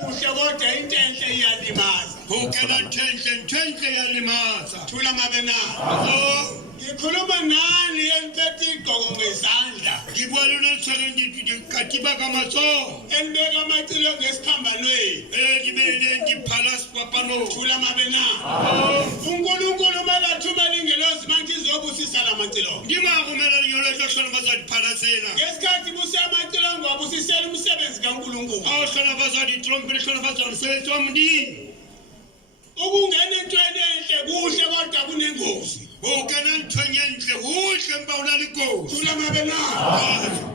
Kodwa into enhle iyalimaza. Ukela ntenhle yalimaza. Thula mabena. So Ngikhuluma nani eniphethe igqoko ngesandla. ngibona uNelson katiba kamaso. Enibeka amacilo ngesiphambanweni. Ngibele ngiphala sipapano. Thula mabena. uNkulunkulu malathumela ingelosi manje izobusisa lamacilo. Ngingavumela ngiyolehla hlona bazadiphalasela. Ngesikhathi busa amacilo ngwabusisela umsebenzi kaNkulunkulu. Awuhlona bazadi trompele hlona bazamsebenzi wamndini. Ukungena entweni enhle kuhle kodwa kunengozi. Ukena ntwenye enhle kuhle mbawula ligosi. Thula mabena.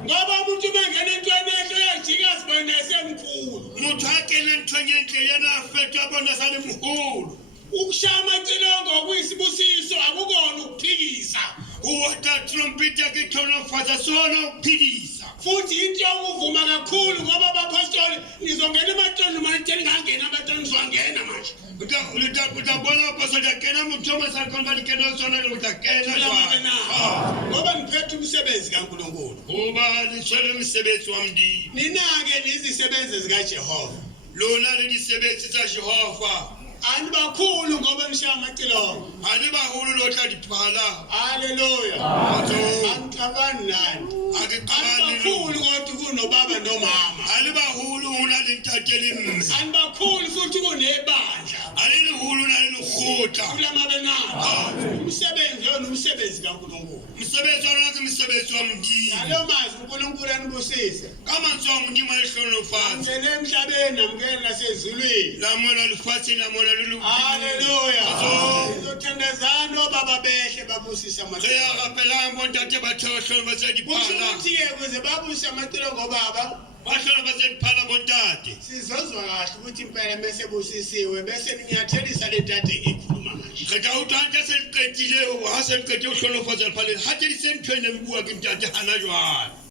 Ngoba umuntu mangena entweni enhle uyajika sibona esemkhulu. Umuntu akena ntwenye enhle yena afetha abona sale mhulu. Ukushaya amacilongo kuyisibusiso akukona ukuphikisa. Uwata trompete yakithona faza sona ukuphikisa. Futhi into yokuvuma kakhulu ngoba abapostoli nizongena emacilongo manje ningangena abantwana nizongena manje. Utabona pastor yakena mutoma sakamba likena sona utakena jwa. Ngoba niphethe umsebenzi kaNkulunkulu. Uba liswele umsebenzi wamndini. Nina-ke nizisebenzi zikaJehova. Lona lelisebenzi kaJehova. Anibakhulu ngoba nishaya amacilongo. Anibahulu lotla diphala. Haleluya. Angicabani nani. Anibakhulu kodwa kunobaba nomama. Anibahulu unalintateli mme. Anibakhulu futhi kunebandla. Alilihulu nalilukhuta. Thula mabena. Umsebenzi yona umsebenzi kaNkulunkulu. Umsebenzi wona umsebenzi wamndini. Nalo mazwi uNkulunkulu anibusise. Kama ntswamndini malihlono mfazi. Ngene emhlabeni namkele nasezulwini. Lamona lufasi lamona lulu. Haleluya. Izothandazana obaba behle babusisa amacilongo. Ngiyaqaphelanga bontate bathohlolo basediphala. Ukuthi ke kuze babusise amacilongo obaba. Bahlala basediphala bontate. Sizozwa kahle ukuthi impela mase busisiwe bese ninyathelisa le tate ikhuluma manje. Khata utante seliqedile waseliqede uhlolo faza liphaleni. Hathe lisentweni embuka ke ntate hana jwala.